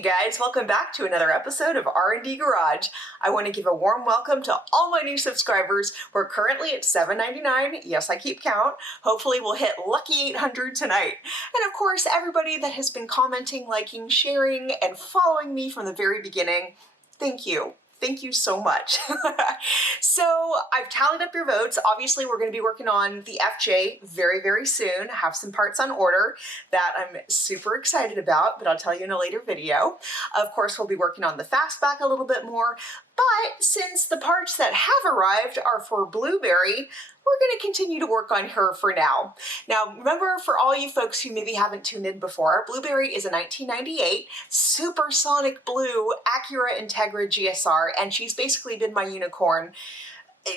Hey guys, welcome back to another episode of R&D Garage. I want to give a warm welcome to all my new subscribers. We're currently at $7.99. Yes, I keep count. Hopefully we'll hit lucky 800 tonight. And of course, everybody that has been commenting, liking, sharing, and following me from the very beginning, thank you. Thank you so much. So I've tallied up your votes. Obviously, we're going to be working on the FJ very, very soon. I have some parts on order that I'm super excited about, but I'll tell you in a later video. Of course, we'll be working on the fastback a little bit more, but since the parts that have arrived are for Blueberry, we're going to continue to work on her for now. Now, remember, for all you folks who maybe haven't tuned in before, Blueberry is a 1998 supersonic blue Acura Integra GSR, and she's basically been my unicorn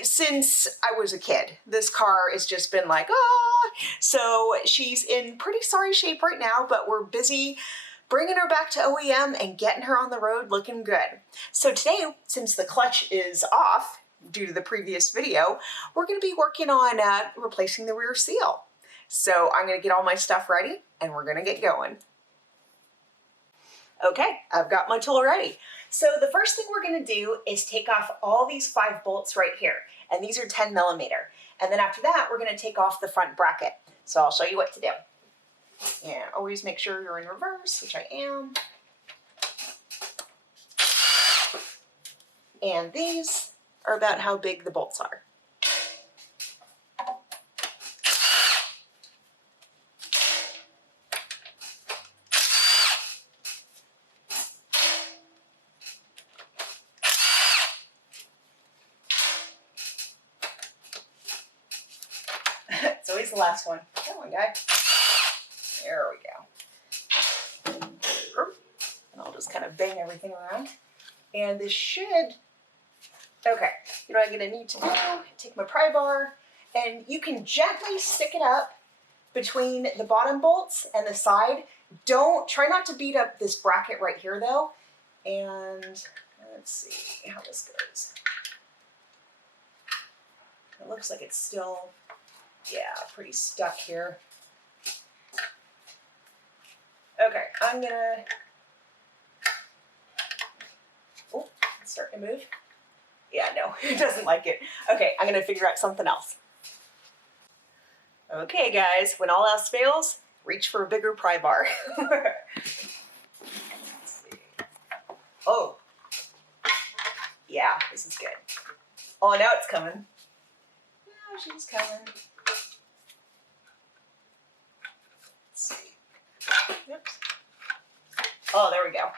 since I was a kid. This car has just been like, ah! So she's in pretty sorry shape right now, but we're busy bringing her back to OEM and getting her on the road looking good. So today, since the clutch is off, due to the previous video, we're going to be working on replacing the rear seal. So I'm going to get all my stuff ready and we're going to get going. Okay, I've got my tool ready. So the first thing we're going to do is take off all these 5 bolts right here, and these are 10 millimeter. And then after that, we're going to take off the front bracket. So I'll show you what to do. And always make sure you're in reverse, which I am. And these are about how big the bolts are. It's always the last one. Come on, guy. There we go. And I'll just kind of bang everything around. And this should, okay, you know what I'm gonna need to do? Take my pry bar, and you can gently stick it up between the bottom bolts and the side. Try not to beat up this bracket right here though. And let's see how this goes. It looks like it's still, yeah, pretty stuck here. Okay, I'm gonna, oh, it's starting to move. Yeah, no, it doesn't like it. Okay, I'm gonna figure out something else. Okay guys, when all else fails, reach for a bigger pry bar. Let's see. Oh, yeah, this is good. Oh, now it's coming. Now she's coming. Let's see. Oops. Oh, there we go.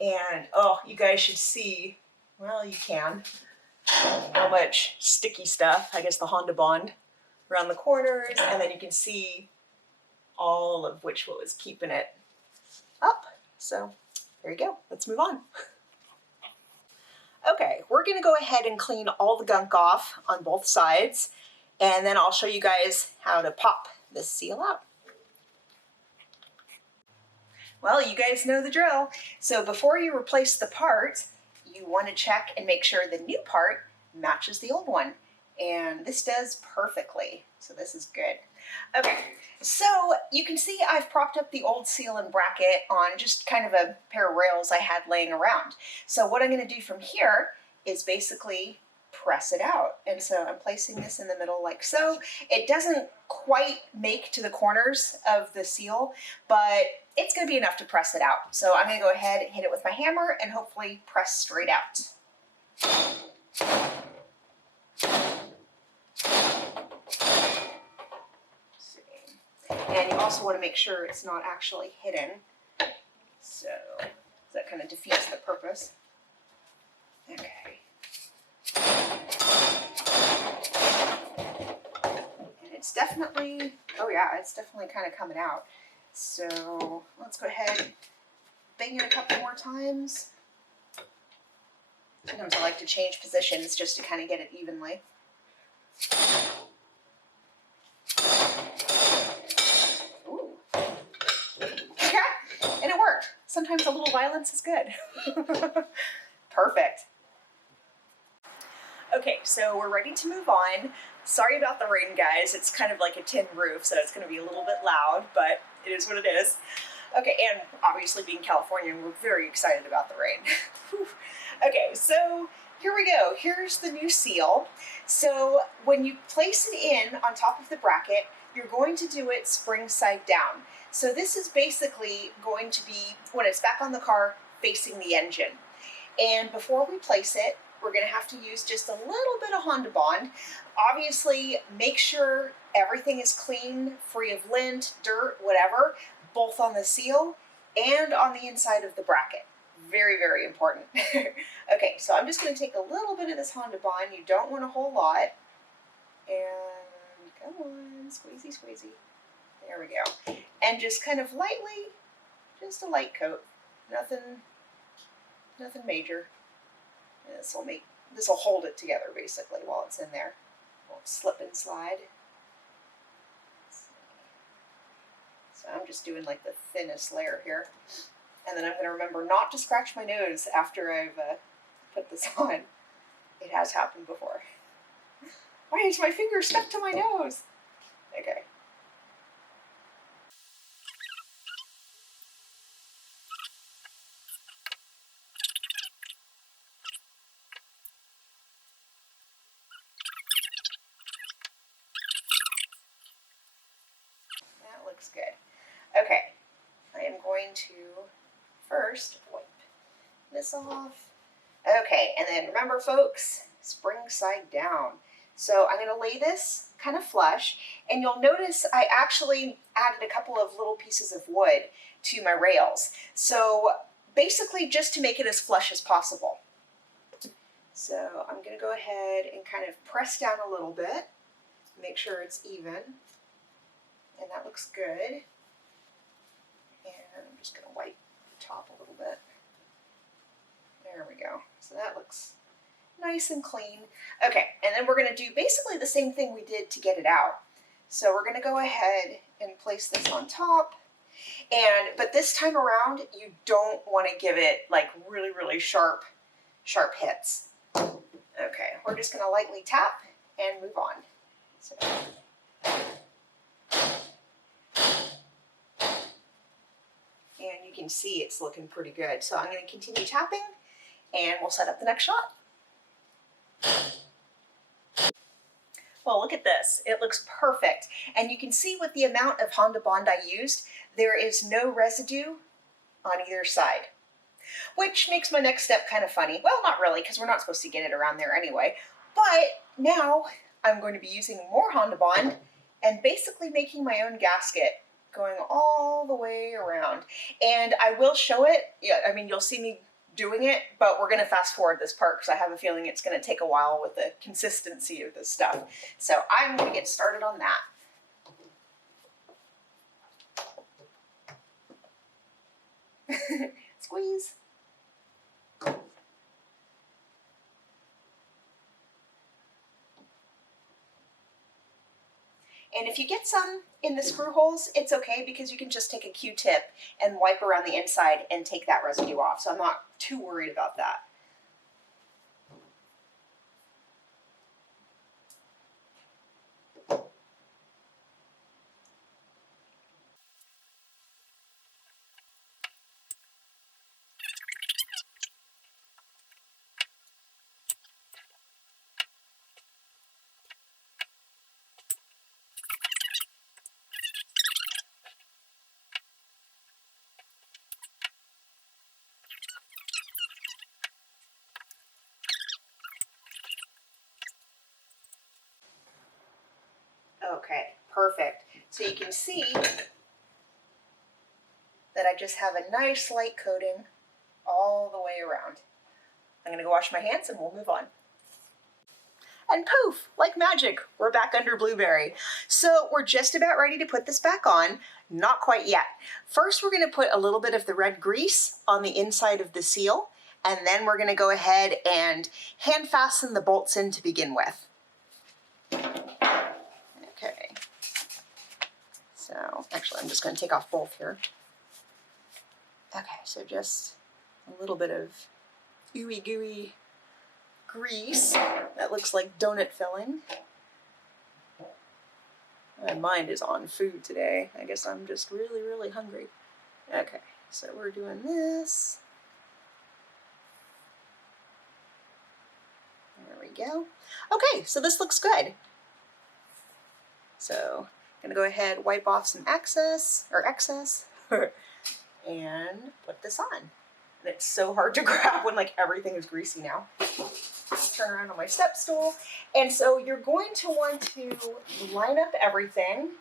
And, oh, you guys should see, well, you can, how much sticky stuff, I guess the Honda Bond, around the corners, and then you can see all of what was keeping it up. So there you go. Let's move on. Okay, we're going to go ahead and clean all the gunk off on both sides, and then I'll show you guys how to pop this seal out. Well, you guys know the drill. So before you replace the part, you want to check and make sure the new part matches the old one. And this does perfectly. So this is good. Okay, so you can see I've propped up the old seal and bracket on just kind of a pair of rails I had laying around. So what I'm going to do from here is basically press it out. And so I'm placing this in the middle like so. It doesn't quite make to the corners of the seal, but it's going to be enough to press it out. So I'm going to go ahead and hit it with my hammer and hopefully press straight out. And you also want to make sure it's not actually hidden. So that kind of defeats the purpose. Okay. And it's definitely, oh yeah, it's definitely kind of coming out. So let's go ahead and bang it a couple more times. Sometimes I like to change positions just to kind of get it evenly. Ooh. Yeah, and it worked. Sometimes a little violence is good. Perfect. Okay, so we're ready to move on. Sorry about the rain, guys. It's kind of like a tin roof, so it's going to be a little bit loud, but it is what it is. Okay, and obviously being California, we're very excited about the rain. Okay, so here we go. Here's the new seal. So when you place it in on top of the bracket, you're going to do it spring side down. So this is basically going to be, when it's back on the car, facing the engine. And before we place it, we're going to have to use just a little bit of Honda Bond. Obviously, make sure everything is clean, free of lint, dirt, whatever, both on the seal and on the inside of the bracket. Very, very important. Okay, so I'm just going to take a little bit of this Honda Bond. You don't want a whole lot. And come on, squeezy, squeezy. There we go. And just kind of lightly, just a light coat. Nothing major. This will hold it together basically while it's in there. Won't slip and slide. So I'm just doing like the thinnest layer here. And then I'm going to remember not to scratch my nose after I've put this on. It has happened before. Why is my finger stuck to my nose? Okay. That looks good. Okay. I am going to first wipe this off. Okay, and then remember folks, spring side down. So I'm going to lay this kind of flush, and you'll notice I actually added a couple of little pieces of wood to my rails. So basically just to make it as flush as possible. So I'm going to go ahead and kind of press down a little bit, make sure it's even, and that looks good. And I'm just going to wipe the top a little bit. There we go. So that looks nice and clean. Okay, and then we're going to do basically the same thing we did to get it out. So we're going to go ahead and place this on top. But this time around, you don't want to give it like really, really sharp hits. Okay, we're just going to lightly tap and move on. So, and you can see it's looking pretty good. So I'm going to continue tapping and we'll set up the next shot. Well, look at this. It looks perfect. And you can see with the amount of Honda Bond I used, there is no residue on either side, which makes my next step kind of funny. Well, not really, because we're not supposed to get it around there anyway. But now I'm going to be using more Honda Bond and basically making my own gasket going all the way around. And I will show it. Yeah, I mean, you'll see me doing it, but we're going to fast forward this part because I have a feeling it's going to take a while with the consistency of this stuff. So I'm going to get started on that. Squeeze. And if you get some in the screw holes, it's okay because you can just take a Q-tip and wipe around the inside and take that residue off. So I'm not too worried about that. Okay, perfect. So you can see that I just have a nice light coating all the way around. I'm gonna go wash my hands and we'll move on. And poof, like magic, we're back under blueberry. So we're just about ready to put this back on. Not quite yet. First, we're gonna put a little bit of the red grease on the inside of the seal, and then we're gonna go ahead and hand fasten the bolts in to begin with. Okay. So actually, I'm just gonna take off both here. Okay, so just a little bit of ooey gooey grease that looks like donut filling. My mind is on food today. I guess I'm just really, really hungry. Okay, so we're doing this. There we go. Okay, so this looks good. So I'm gonna go ahead, wipe off some excess, and put this on. And it's so hard to grab when like everything is greasy now. Turn around on my step stool. And so you're going to want to line up everything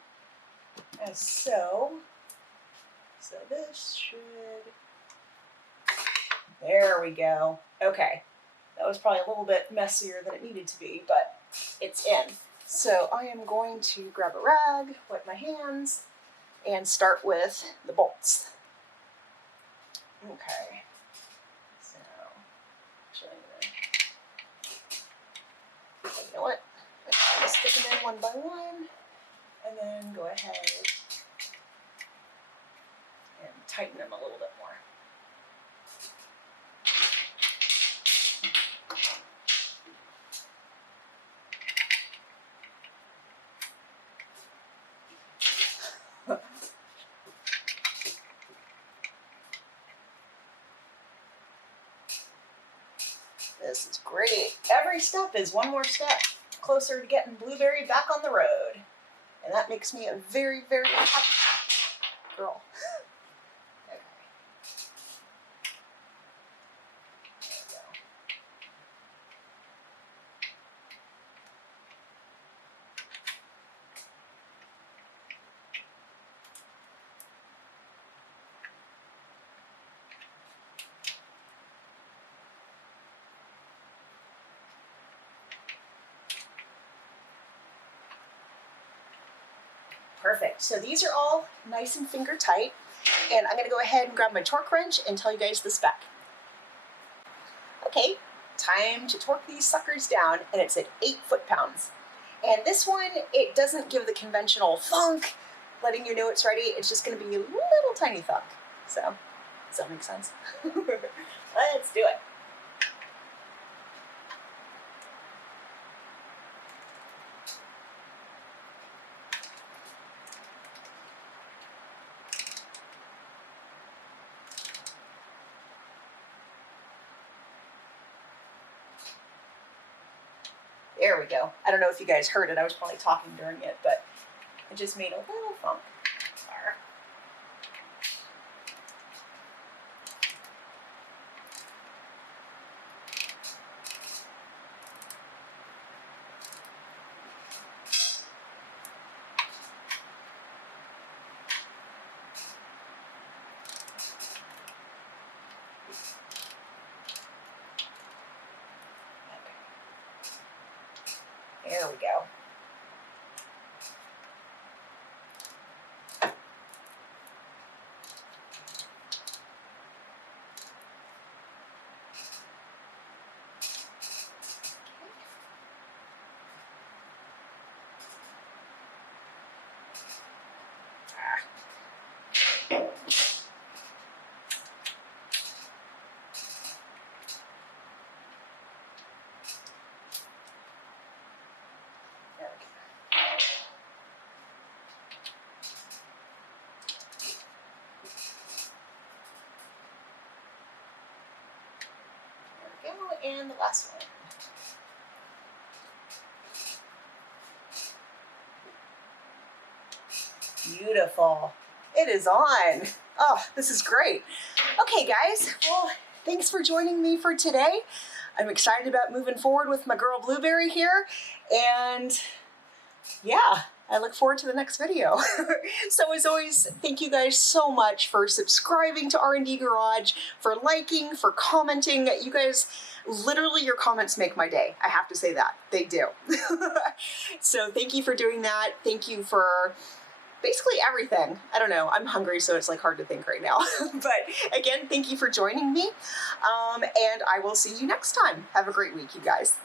as so. So this should, there we go. Okay, that was probably a little bit messier than it needed to be, but it's in. So I am going to grab a rag, wipe my hands, and start with the bolts. Okay, so actually you know what? I'm going to stick them in one by one, and then go ahead and tighten them a little bit more. This is great. Every step is one more step closer to getting Blueberry back on the road. And that makes me a very, very happy girl. Okay. There we go. Perfect. So these are all nice and finger tight. And I'm going to go ahead and grab my torque wrench and tell you guys the spec. Okay, time to torque these suckers down, and it's at 8 foot-pounds. And this one, it doesn't give the conventional thunk, letting you know it's ready. It's just going to be a little tiny thunk. So, does that make sense? Let's do it. There we go. I don't know if you guys heard it. I was probably talking during it, but it just made a little thunk. There. There we go. And the last one. Beautiful. It is on. Oh, this is great. Okay, guys. Well, thanks for joining me for today. I'm excited about moving forward with my girl Blueberry here. And yeah, I look forward to the next video. So as always, thank you guys so much for subscribing to R&D Garage, for liking, for commenting. You guys, literally your comments make my day. I have to say that. They do. So thank you for doing that. Thank you for basically everything. I don't know. I'm hungry, so it's like hard to think right now. But again, thank you for joining me. And I will see you next time. Have a great week, you guys.